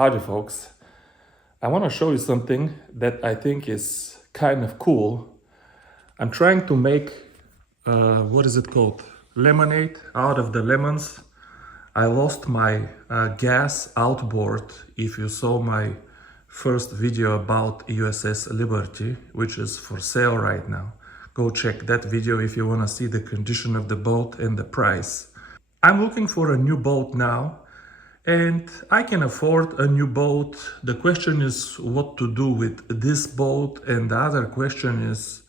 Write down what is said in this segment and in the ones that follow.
Howdy folks. I want to show you something that I think is kind of cool. I'm trying to make, what is it called? Lemonade out of the lemons. I lost my gas outboard. If you saw my first video about USS Liberty, which is for sale right now, go check that video if you want to see the condition of the boat and the price. I'm looking for a new boat now. And I can afford a new boat. The question is what to do with this boat. And the other question is,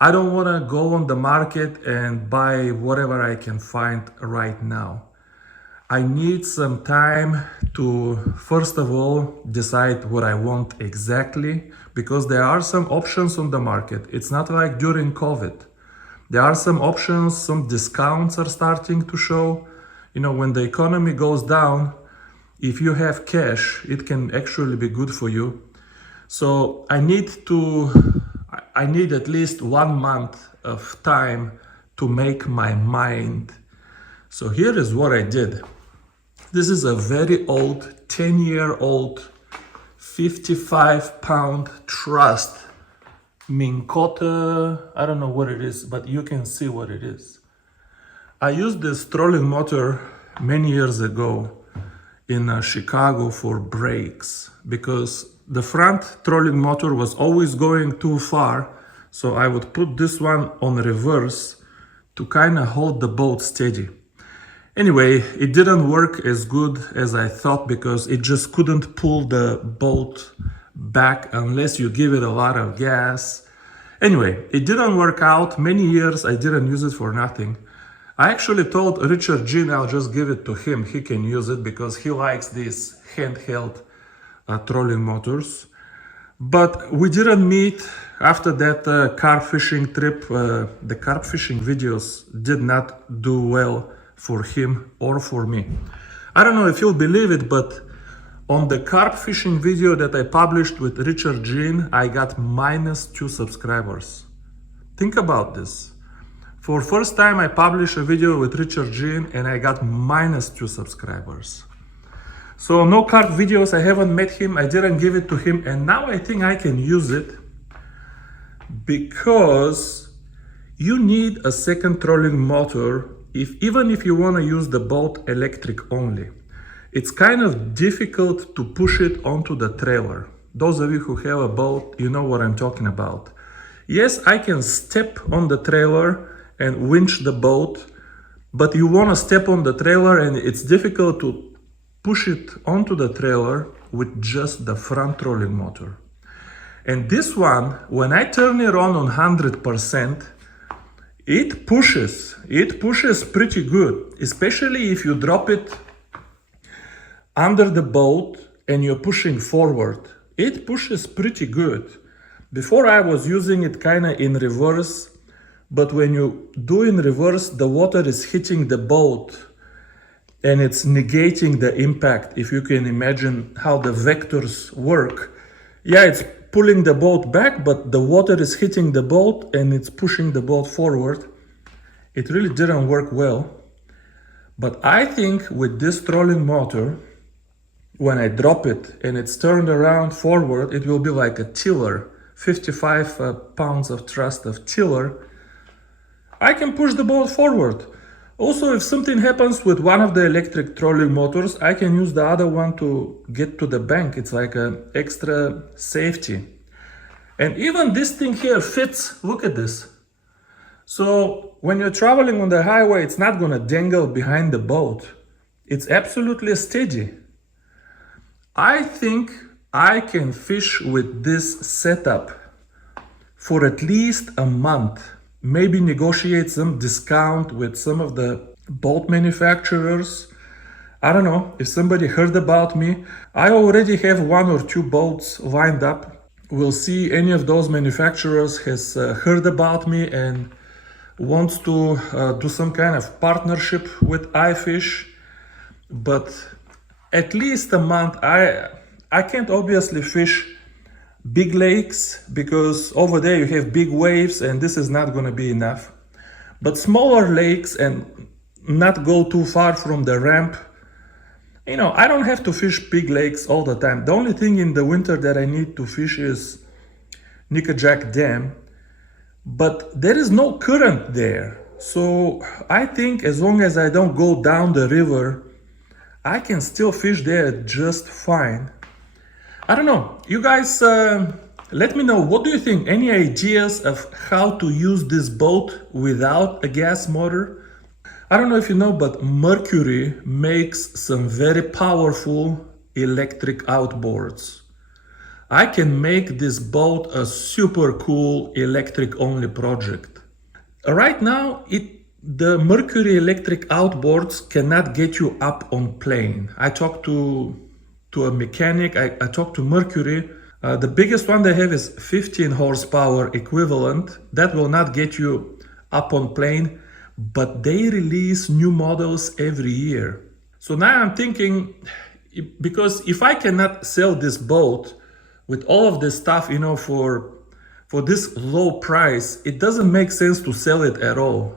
I don't want to go on the market and buy whatever I can find right now. I need some time to, first of all, decide what I want exactly, because there are some options on the market. It's not like during COVID. There are some options, some discounts are starting to show. You know, when the economy goes down, if you have cash, it can actually be good for you. So I need at least 1 month of time to make my mind. So here is what I did. This is a very old, 10-year-old, 55-pound Trust Minn Kota. I don't know what it is, but you can see what it is. I used this trolling motor many years ago in Chicago for brakes, because the front trolling motor was always going too far. So I would put this one on reverse to kind of hold the boat steady. Anyway, it didn't work as good as I thought, because it just couldn't pull the boat back unless you give it a lot of gas. Anyway, it didn't work out. Many years I didn't use it for nothing. I actually told Richard Jean I'll just give it to him. He can use it because he likes these handheld trolling motors. But we didn't meet after that carp fishing trip. The carp fishing videos did not do well for him or for me. I don't know if you'll believe it, but on the carp fishing video that I published with Richard Jean, I got -2 subscribers. Think about this. For first time I published a video with Richard Jean and I got -2 subscribers. So no carp videos, I haven't met him, I didn't give it to him, and now I think I can use it, because you need a second trolling motor even if you want to use the boat electric only. It's kind of difficult to push it onto the trailer. Those of you who have a boat, you know what I'm talking about. Yes, I can step on the trailer and winch the boat, but you want to step on the trailer and it's difficult to push it onto the trailer with just the front trolling motor. And this one, when I turn it on 100%, it pushes pretty good, especially if you drop it under the boat and you're pushing forward. It pushes pretty good. Before I was using it kind of in reverse, but when you do in reverse, the water is hitting the boat and it's negating the impact. If you can imagine how the vectors work. Yeah, it's pulling the boat back, but the water is hitting the boat and it's pushing the boat forward. It really didn't work well. But I think with this trolling motor, when I drop it and it's turned around forward, it will be like a tiller, 55 pounds of thrust of tiller. I can push the boat forward. Also, if something happens with one of the electric trolling motors, I can use the other one to get to the bank. It's like an extra safety. And even this thing here fits. Look at this. So when you're traveling on the highway, it's not gonna dangle behind the boat. It's absolutely steady. I think I can fish with this setup for at least a month. Maybe negotiate some discount with some of the boat manufacturers. I don't know if somebody heard about me. I already have 1 or 2 boats lined up. We'll see any of those manufacturers has heard about me and wants to do some kind of partnership with iFish. But at least a month. I can't obviously fish big lakes because over there you have big waves and this is not going to be enough. But smaller lakes and not go too far from the ramp, You know, I don't have to fish big lakes all the time. The only thing in the winter that I need to fish is Nickajack Dam, but there is no current there. So I think as long as I don't go down the river, I can still fish there just fine. I don't know. You guys, let me know. What do you think? Any ideas of how to use this boat without a gas motor? I don't know if you know, but Mercury makes some very powerful electric outboards. I can make this boat a super cool electric only project. Right now, the Mercury electric outboards cannot get you up on plane. I talked to a mechanic, I talked to Mercury. The biggest one they have is 15 horsepower equivalent. That will not get you up on plane, but they release new models every year. So now I'm thinking, because if I cannot sell this boat with all of this stuff, you know, for this low price, it doesn't make sense to sell it at all.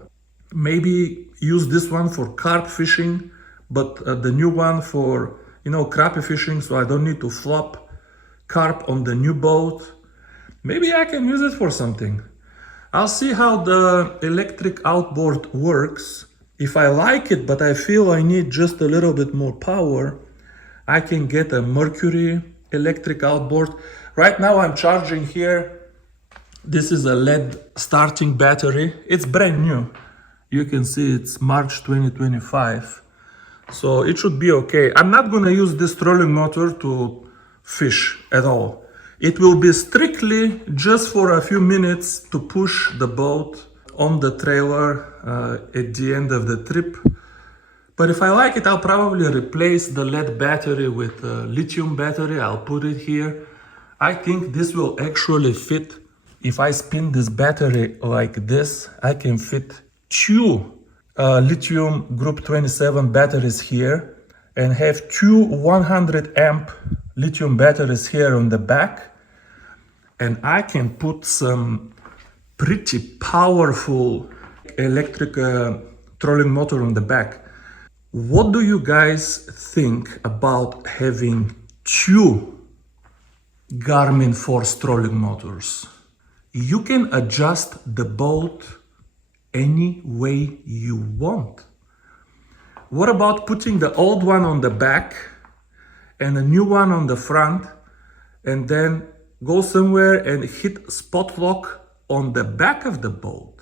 Maybe use this one for carp fishing, but the new one for, you know, crappie fishing, so I don't need to flop carp on the new boat. Maybe I can use it for something. I'll see how the electric outboard works. If I like it, but I feel I need just a little bit more power, I can get a Mercury electric outboard. Right now I'm charging here. This is a LED starting battery. It's brand new. You can see it's March 2025. So it should be okay. I'm not gonna use this trolling motor to fish at all. It will be strictly just for a few minutes to push the boat on the trailer at the end of the trip. But if I like it, I'll probably replace the LED battery with a lithium battery. I'll put it here. I think this will actually fit. If I spin this battery like this, I can fit two lithium group 27 batteries here and have two 100 amp lithium batteries here on the back. And I can put some pretty powerful electric trolling motor on the back. What do you guys think about having two Garmin Force trolling motors? You can adjust the boat any way you want. What about putting the old one on the back and a new one on the front, and then go somewhere and hit spot lock on the back of the boat?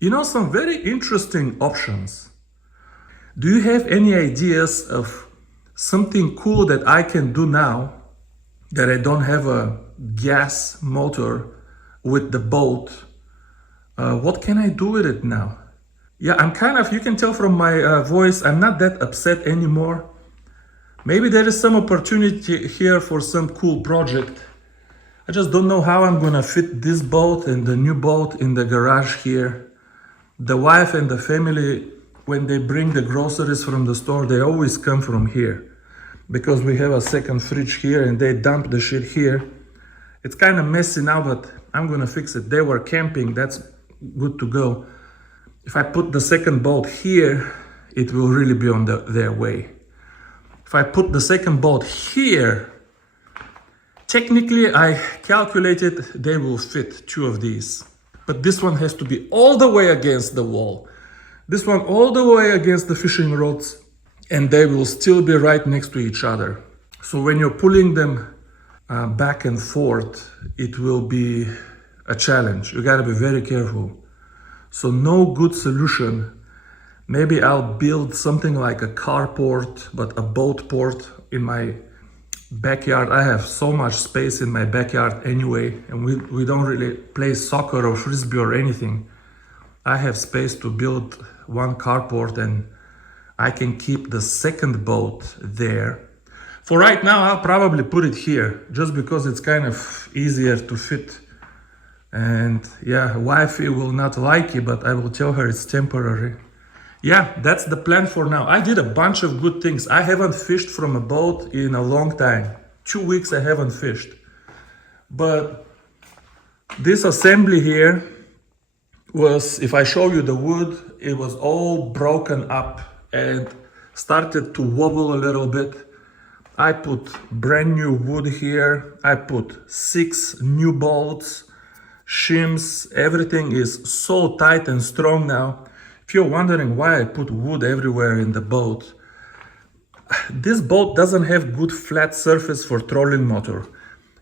You know, some very interesting options. Do you have any ideas of something cool that I can do now that I don't have a gas motor with the boat? What can I do with it now? Yeah, I'm kind of, you can tell from my voice, I'm not that upset anymore. Maybe there is some opportunity here for some cool project. I just don't know how I'm gonna fit this boat and the new boat in the garage here. The wife and the family, when they bring the groceries from the store, they always come from here because we have a second fridge here and they dump the shit here. It's kind of messy now, but I'm gonna fix it. They were camping, that's good to go. If I put the second boat here, it will really be on their way. If I put the second boat here, technically I calculated they will fit two of these. But this one has to be all the way against the wall. This one all the way against the fishing rods, and they will still be right next to each other. So when you're pulling them back and forth, it will be a challenge. You gotta be very careful. So no good solution. Maybe I'll build something like a carport, but a boat port in my backyard. I have so much space in my backyard anyway, and we don't really play soccer or frisbee or anything. I have space to build one carport and I can keep the second boat there. For right now, I'll probably put it here just because it's kind of easier to fit. And yeah, wifey will not like it, but I will tell her it's temporary. Yeah, that's the plan for now. I did a bunch of good things. I haven't fished from a boat in a long time. 2 weeks I haven't fished. But this assembly here was, if I show you the wood, it was all broken up and started to wobble a little bit. I put brand new wood here. I put 6 new bolts, shims. Everything is so tight and strong now. If you're wondering why I put wood everywhere in the boat, this boat doesn't have good flat surface for trolling motor.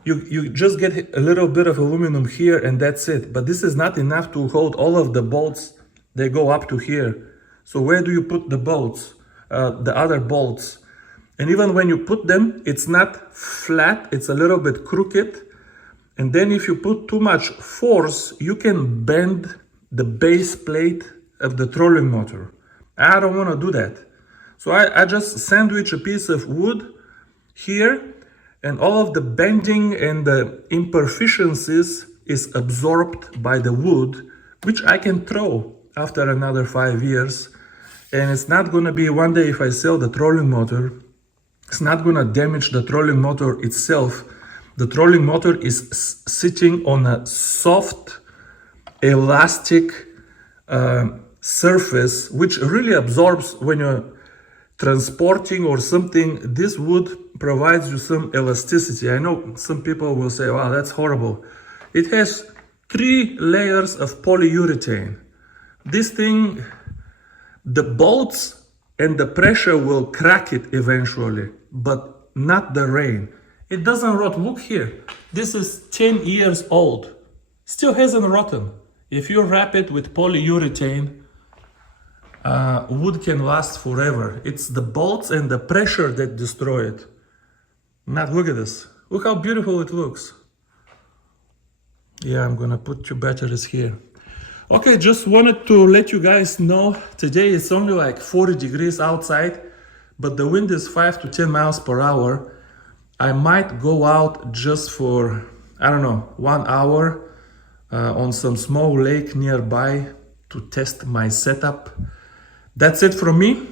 You just get a little bit of aluminum here and that's it. But this is not enough to hold all of the bolts. They go up to here. So where do you put the bolts, the other bolts? And even when you put them, it's not flat, it's a little bit crooked. And then if you put too much force, you can bend the base plate of the trolling motor. I don't want to do that. So I just sandwich a piece of wood here, and all of the bending and the imperfections is absorbed by the wood, which I can throw after another 5 years. And it's not going to be one day if I sell the trolling motor, it's not going to damage the trolling motor itself. The trolling motor is sitting on a soft, elastic surface, which really absorbs when you're transporting or something. This wood provides you some elasticity. I know some people will say, wow, that's horrible. It has 3 layers of polyurethane. This thing, the bolts and the pressure will crack it eventually, but not the rain. It doesn't rot. Look here. This is 10 years old. Still hasn't rotten. If you wrap it with polyurethane, wood can last forever. It's the bolts and the pressure that destroy it. Look at this. Look how beautiful it looks. Yeah, I'm gonna put 2 batteries here. Okay, just wanted to let you guys know, today it's only like 40 degrees outside, but the wind is 5 to 10 miles per hour. I might go out just for, I don't know, 1 hour on some small lake nearby to test my setup. That's it from me.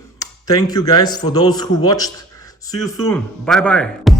Thank you guys for those who watched. See you soon. Bye bye.